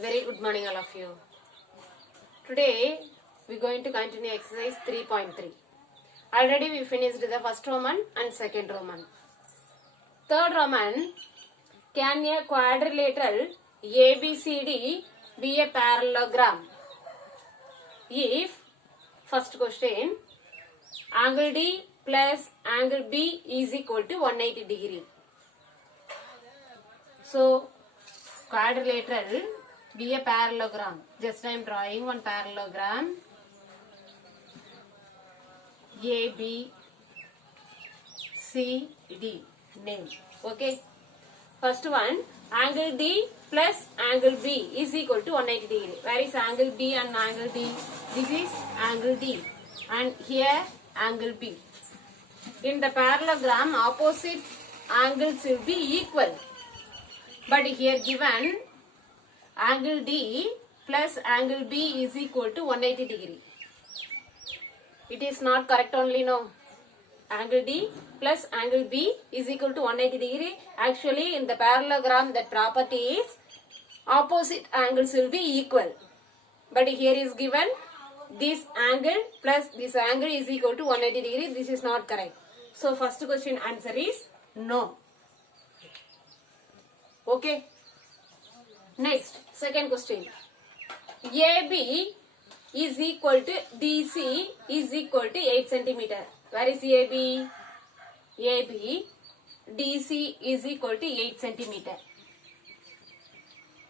Very good morning all of you. Today we are going to continue exercise 3.3. Already we finished the first Roman and second Roman. Third Roman, can a quadrilateral ABCD be a parallelogram? If, first question, angle D plus angle B is equal to 180 degree. So, quadrilateral be a parallelogram. Just I am drawing one parallelogram. A, B, C, D. Name. Okay. First one, angle D plus angle B is equal to 180 degree. Where is angle B and angle D? This is angle D. And here angle B. In the parallelogram, opposite angles will be equal. But here given angle D plus angle B is equal to 180 degree. It is not correct only, no. Angle D plus angle B is equal to 180 degree. Actually in the parallelogram that property is opposite angles will be equal. But here is given this angle plus this angle is equal to 180 degree. This is not correct. So first question answer is no. Okay. Next, second question. AB is equal to DC is equal to 8 centimeter. Where is AB? AB, DC is equal to 8 centimeter.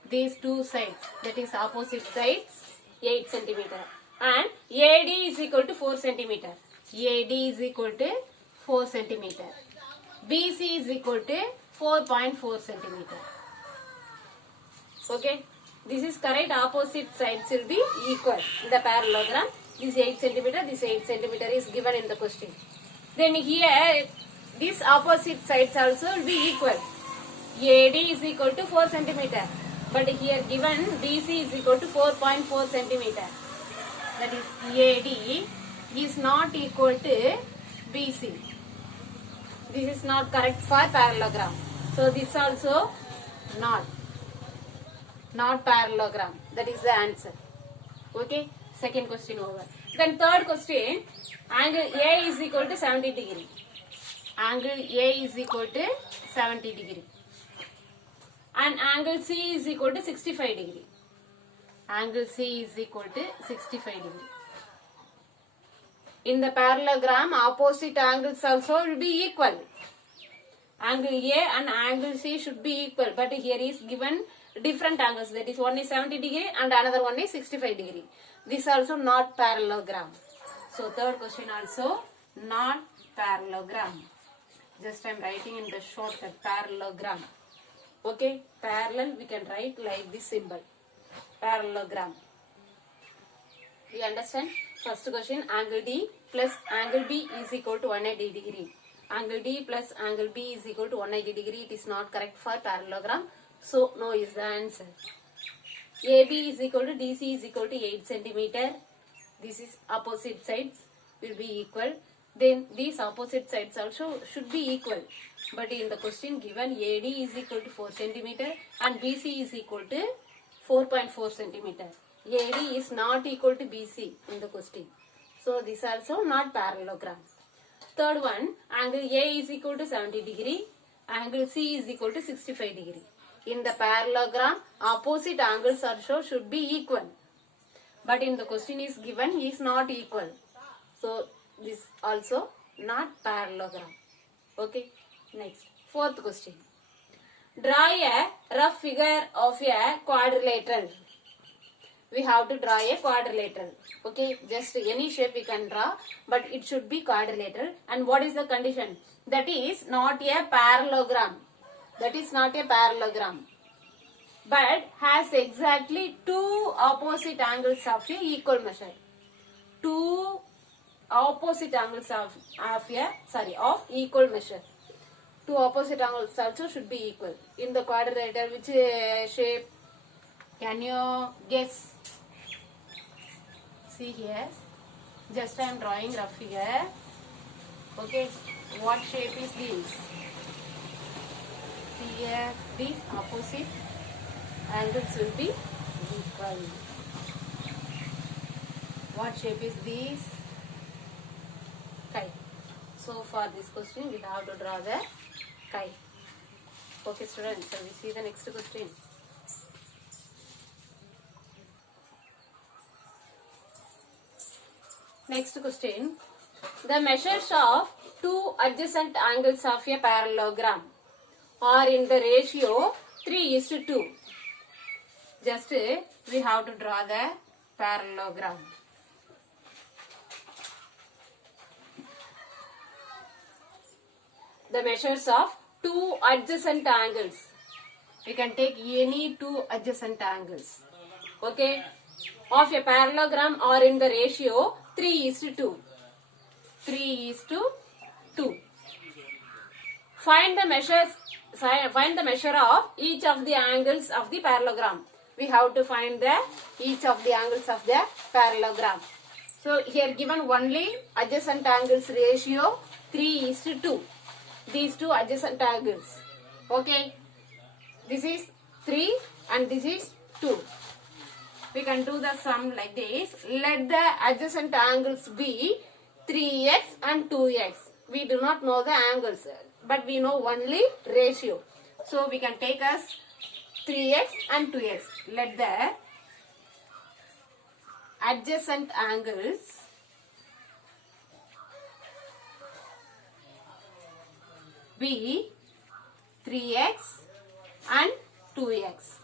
These two sides, that is opposite sides, 8 centimeter. And AD is equal to 4 centimeter. AD is equal to 4 centimeter. BC is equal to 4.4 centimeter. Okay, this is correct. Opposite sides will be equal in the parallelogram. This 8 centimeter, this 8 centimeter is given in the question. Then here, this opposite sides also will be equal. AD is equal to 4 centimeter. But here given BC is equal to 4.4 centimeter. That is AD is not equal to BC. This is not correct for parallelogram. So this also not parallelogram. That is the answer. Okay. Second question over. Then third question. Angle A is equal to 70 degree. Angle A is equal to 70 degree. And angle C is equal to 65 degree. Angle C is equal to 65 degree. In the parallelogram, opposite angles also will be equal. Angle A and angle C should be equal. But here is given different angles. That is one is 70 degree and another one is 65 degree. This also not parallelogram. So third question also not parallelogram. Just I am writing in the shortcut parallelogram. Okay, parallel we can write like this symbol. Parallelogram. You understand? First question, angle D plus angle B is equal to 180 degree. Angle D plus angle B is equal to 180 degree. It is not correct for parallelogram. So no is the answer. AB is equal to DC is equal to 8 centimeter. This is opposite sides will be equal. Then these opposite sides also should be equal. But in the question given AD is equal to 4 centimeter and BC is equal to 4.4 centimeter. AD is not equal to BC in the question. So this also not parallelogram. Third one, angle A is equal to 70 degree. Angle C is equal to 65 degree. In the parallelogram, opposite angles also should be equal. But in the question is given is not equal. So this also not parallelogram. Okay. Next. Fourth question. Draw a rough figure of a quadrilateral. We have to draw a quadrilateral. Okay. Just any shape we can draw. But it should be quadrilateral. And what is the condition? That is not a parallelogram. That is not a parallelogram. But has exactly two opposite angles of a equal measure. Two opposite angles of equal measure. Two opposite angles also should be equal. In the quadrilateral, which shape? Can you guess? See here. Just I am drawing rough figure. Okay. What shape is this? Here, the opposite angles will be equal. What shape is this? Kite. So for this question we have to draw the kite. Okay students, so we see the next question. Next question. The measures of two adjacent angles of a parallelogram are in the ratio 3:2. Just we have to draw the parallelogram. The measures of two adjacent angles. We can take any two adjacent angles. Okay. Of a parallelogram are in the ratio 3:2. 3:2. Find the measure of each of the angles of the parallelogram. We have to find each of the angles of the parallelogram. So here given only adjacent angles ratio 3:2. These two adjacent angles. Okay. This is 3 and this is 2. We can do the sum like this. Let the adjacent angles be 3x and 2x. We do not know the angles, but we know only ratio. So we can take as 3x and 2x. Let the adjacent angles be 3x and 2x.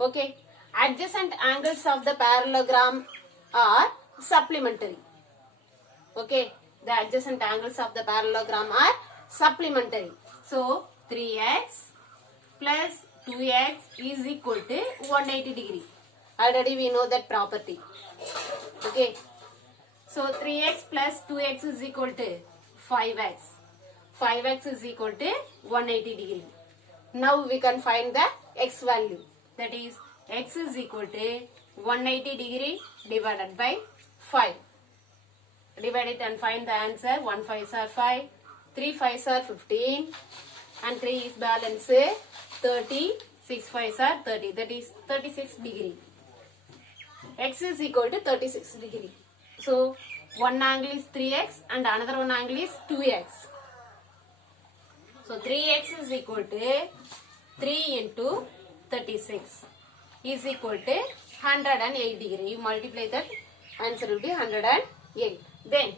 Okay. Adjacent angles of the parallelogram are supplementary. Okay. The adjacent angles of the parallelogram are supplementary. So 3x plus 2x is equal to 180 degree. Already we know that property. Okay. So 3x plus 2x is equal to 5x. 5x is equal to 180 degree. Now we can find the x value. That is x is equal to 180 degree divided by 5. Divide it and find the answer. 1 5s are 5, 3 5s are 15 and 3 is balance 30, 6 5s are 30. That is 36 degree. X is equal to 36 degree. So one angle is 3x and another one angle is 2x. So 3x is equal to 3 into 36 is equal to 108 degree. You multiply that, answer will be 108. Then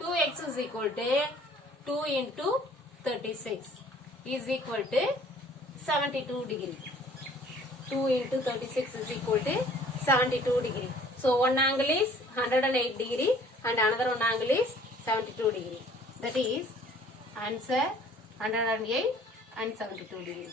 2x is equal to 2 into 36 is equal to 72 degree. 2 into 36 is equal to 72 degree. So one angle is 108 degree and another one angle is 72 degree. That is answer 108 and 72 degree.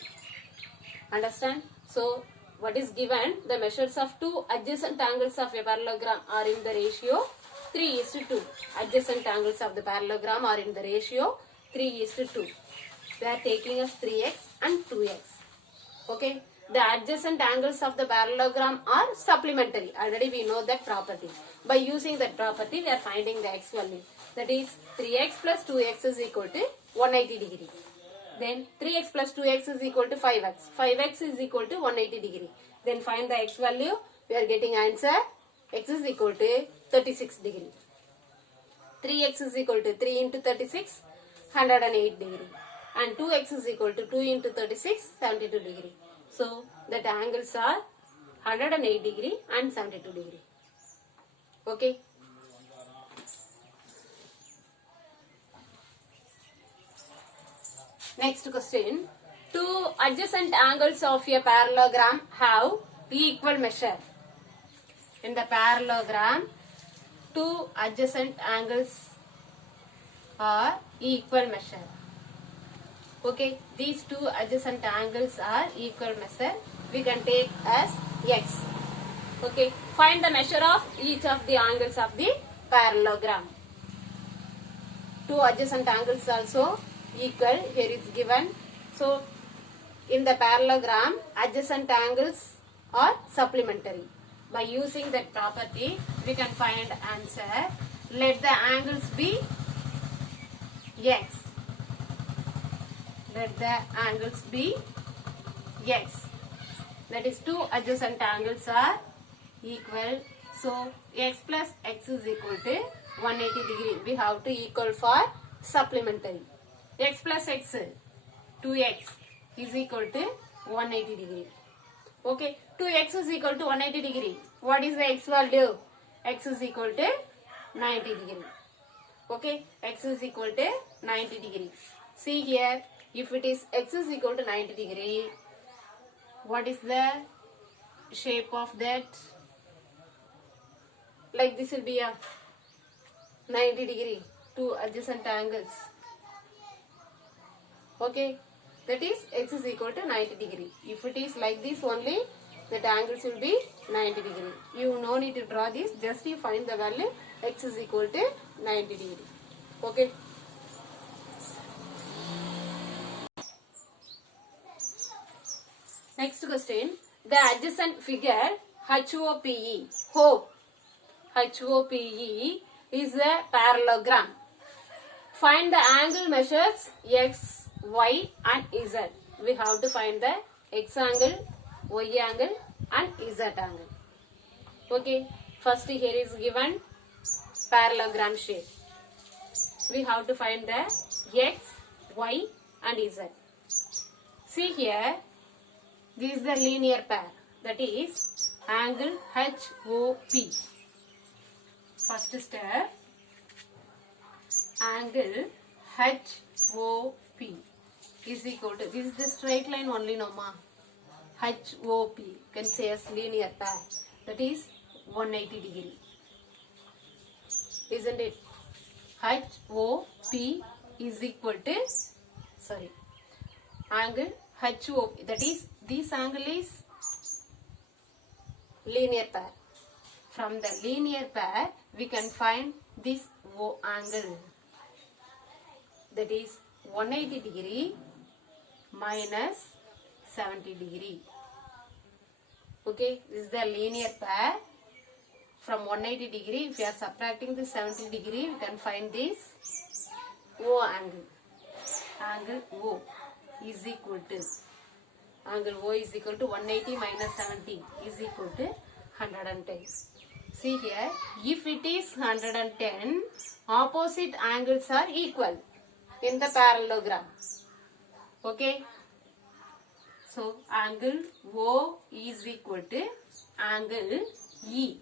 Understand? So what is given? The measures of two adjacent angles of a parallelogram are in the ratio 3:2. Adjacent angles of the parallelogram are in the ratio 3:2. They are taking us 3x and 2x. Okay. The adjacent angles of the parallelogram are supplementary. Already we know that property. By using that property, we are finding the x value. That is 3x plus 2x is equal to 180 degree. Then 3x plus 2x is equal to 5x. 5x is equal to 180 degree. Then find the x value. We are getting answer. X is equal to 36 degree. 3x is equal to 3 into 36, 108 degree. And 2x is equal to 2 into 36, 72 degree. So that angles are 108 degree and 72 degree. Okay. Next question. Two adjacent angles of a parallelogram have equal measure. In the parallelogram, two adjacent angles are equal measure. Okay, these two adjacent angles are equal measure. We can take as x. Okay, find the measure of each of the angles of the parallelogram. Two adjacent angles also equal. Here is given. So, in the parallelogram, adjacent angles are supplementary. By using that property, we can find answer. Let the angles be x. Let the angles be x. That is two adjacent angles are equal. So x plus x is equal to 180 degree. We have to equal for supplementary. X plus x, 2x is equal to 180 degree. Okay, 2x is equal to 180 degree. What is the x value? X is equal to 90 degree. Okay, x is equal to 90 degree. See here, if it is x is equal to 90 degree, what is the shape of that? Like this will be a 90 degree, two adjacent angles. Okay, that is x is equal to 90 degree. If it is like this only, that angles will be 90 degree. You no need to draw this, just you find the value x is equal to 90 degree. Okay. Next question, the adjacent figure HOPE, hope, HOPE is a parallelogram. Find the angle measures x, y and z. We have to find the x angle, y angle and z angle. Okay, first here is given parallelogram shape. We have to find the x, y and z. See here, this is the linear pair, that is angle HOP. First step, angle HOP is equal to, this is the straight line only, no ma. HOP can say as linear pair, that is 180 degree. Isn't it? HOP is equal to, sorry, angle HOP, that is this angle is linear pair. From the linear pair we can find this O angle, that is 180 degree minus 70 degree. Okay, this is the linear pair. From 180 degree, if you are subtracting the 70 degree, we can find this O angle. Angle O is equal to, angle O is equal to 180 minus 70 is equal to 110. See here, if it is 110, opposite angles are equal in the parallelogram. Okay. So, angle O is equal to angle E.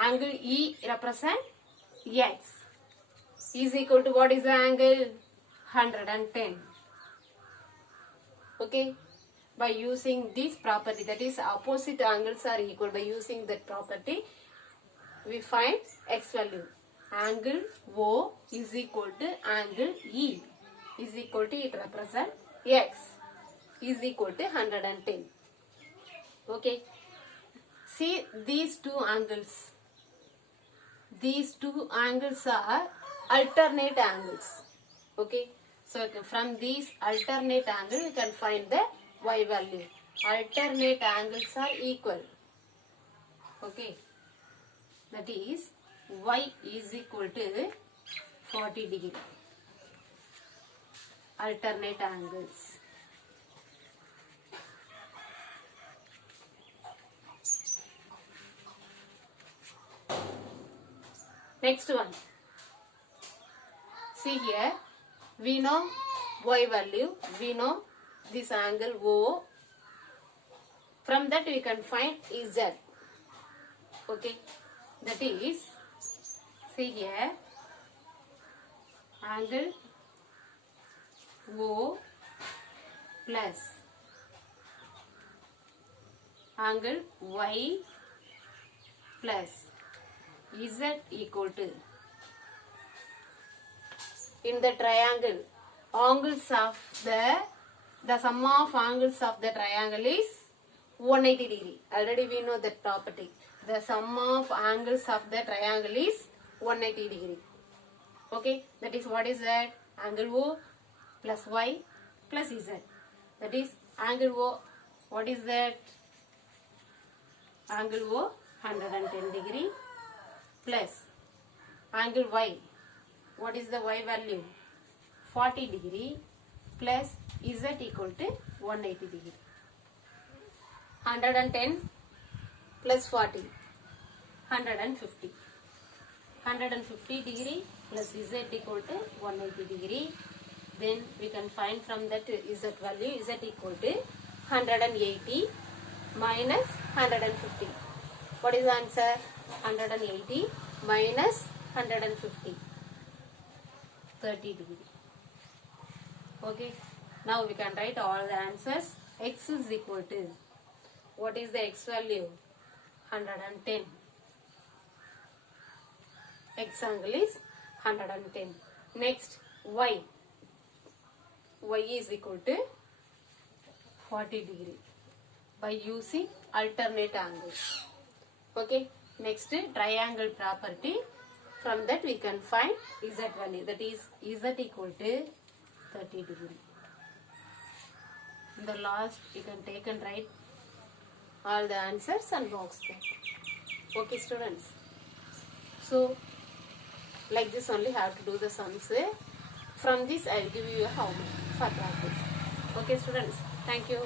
Angle E represent x is equal to, what is the angle? 110. Okay. By using this property, that is opposite angles are equal, by using that property we find x value. Angle O is equal to angle E is equal to, it represent x is equal to 110. Okay. See these two angles. These two angles are alternate angles. Okay. So from these alternate angles we can find the y value. Alternate angles are equal. Okay. That is y is equal to 40 degree. Alternate angles. Next one. See here, we know y value, we know this angle O. From that we can find Z. Okay. That is, see here, angle O plus angle Y plus Z equal to, in the triangle, angles of the sum of angles of the triangle is 180 degree. Already we know that property. The sum of angles of the triangle is 180 degree. Okay, that is, what is that? Angle O plus Y plus Z. That is angle O. What is that? Angle O 110 degree plus angle Y. What is the Y value? 40 degree plus z equal to 180 degree. 110 plus 40, 150. 150 degree plus z equal to 180 degree. Then we can find from that z value, z equal to 180 minus 150. What is the answer? 180 minus 150. 30 degree. Okay. Now we can write all the answers. X is equal to, what is the x value? 110. X angle is 110. Next, y. Y is equal to 40 degree by using alternate angles. Okay. Next, triangle property. From that we can find z value. That is z equal to 30 degree. In the last, you can take and write all the answers and box them. Okay, students. So, like this only have to do the sums. From this, I will give you a homework for practice. Okay, students. Thank you.